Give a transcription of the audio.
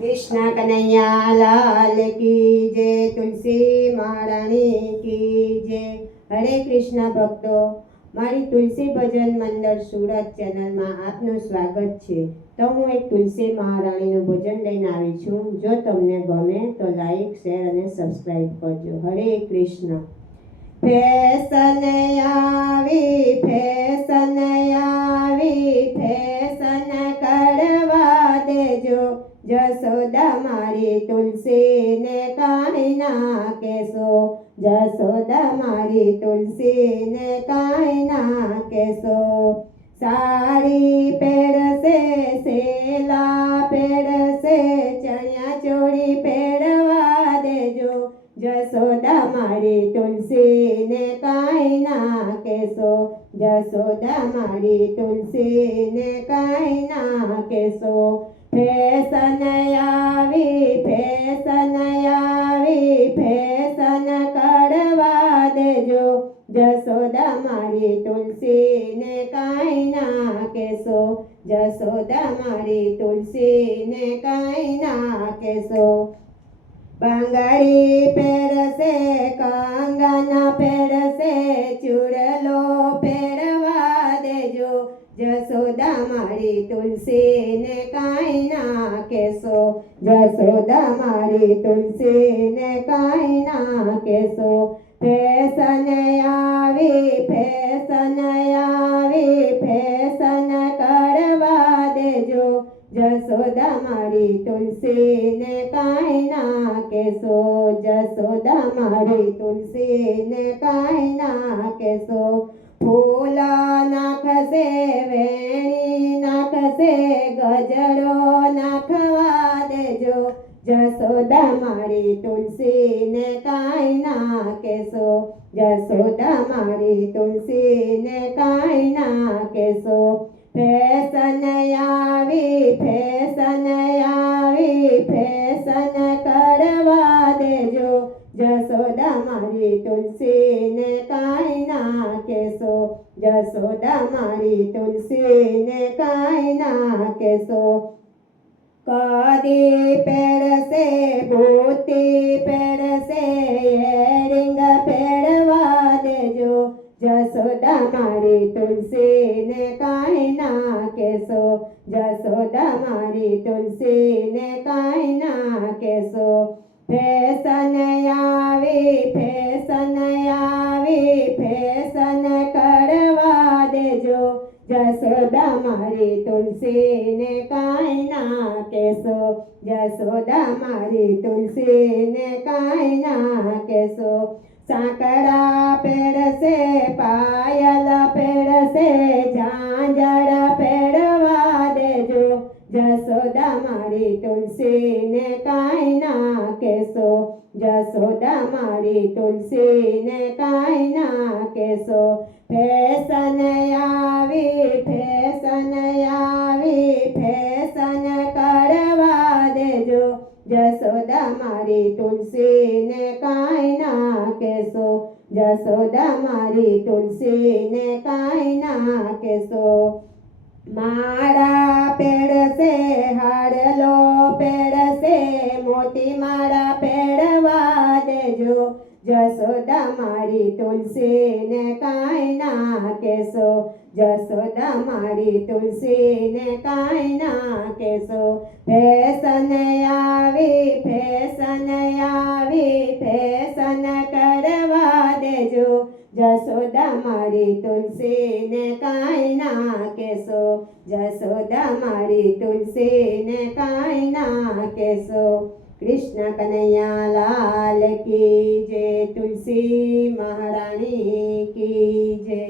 કૃષ્ણ કનૈયા લાલ કી જય, તુલસી મહારાણી કી જય. હરે કૃષ્ણ ભક્તો, મારી તુલસી ભજન મંડળ સુરત ચેનલમાં આપનું સ્વાગત છે. તો હું એક તુલસી મહારાણીનું ભજન લઈને આવી છું. જો તમને ગમે તો લાઈક શેર અને સબસ્ક્રાઈબ કરજો. હરે કૃષ્ણ. ફેશન મારી તુલસીને કાંઈ ના કેશો જસોદા મારી તુલસીને કાંઈ ના કેશો સાડી પહેરશે સેલા પહેરશે ચણિયા ચોળી પહેરવા દેજો જસોદા મારી તુલસીને કાંઈ ના કેશો જસોદા મારી તુલસીને કાંઈ ના કેશો ફેશન કાંઈ ના કેશો જસોદા મારી તુલસીને કાંઈ ના કેશો બંગાળી પહેરશે કંગન પહેરશે, ચૂડલો પહેરવા દેજો. જસોદા મારી તુલસીને કાંઈ ના કેશો જસોદા મારી તુલસીને કાંઈ ના કેશો ફેશન આવી, ફેશન જસોદા મારી તુલસીને કાંઈ ના કેશો જસોદા મારી તુલસીને કાંઈ ના કેશો ફૂલ નાખશે વેણી નાખશે ગજરો નાખવા દેજો જસોદા મારી તુલસીને કાંઈ ના કેશો જસોદા મારી તુલસીને કાંઈ ના કેશો ફેશન આવી ફેશન આવી ફેશન કરવા દેજો. જસોદા મારી તુલસીને કાંઈ ના કેશો જસોદા મારી તુલસીને કાંઈ ના કેસો કદી પહેરશે ભૂતી પહેરશે એરિંગ પહેરવા દેજો. જસોદા મારી તુલસીને કાંઈ મારી તુલસીને કાંઈ ના કેશો ફેશન આવી ફેશન આવી ફેશન કરવા દેજો જસોદા મારી તુલસીને કાંઈ ના કેશો જસોદા મારી તુલસીને કાંઈ ના કેશો સાંકડા મારી તુલસીને કાંઈ ના કેશો જસોદા મારી તુલસીને કાંઈ ના કેશો ફેશન આવી ફેશન આવી, ફેશન કરવા દેજો. જસોદા મારી તુલસીને કાંઈ ના કેશો જસોદા મારી તુલસીને કાંઈ ના કેશો પેડ પહેરશે હાડલો પહેરશે મોતી માળા પહેરવા દેજો જસોદા મારી તુલસીને કાંઈ ના કેશો જસોદા મારી તુલસીને કાંઈ ના કેશો ફેશન આવી ફેશન આવી ફેશન કરવા દેજો જસોદા મારી તુલસીને કાંઈ ના કેશો જસોદા મારી તુલસીને કાંઈ ના કેશો કૃષ્ણ કનૈયા લાલ કી જય તુલસી મહારાણી કી જય.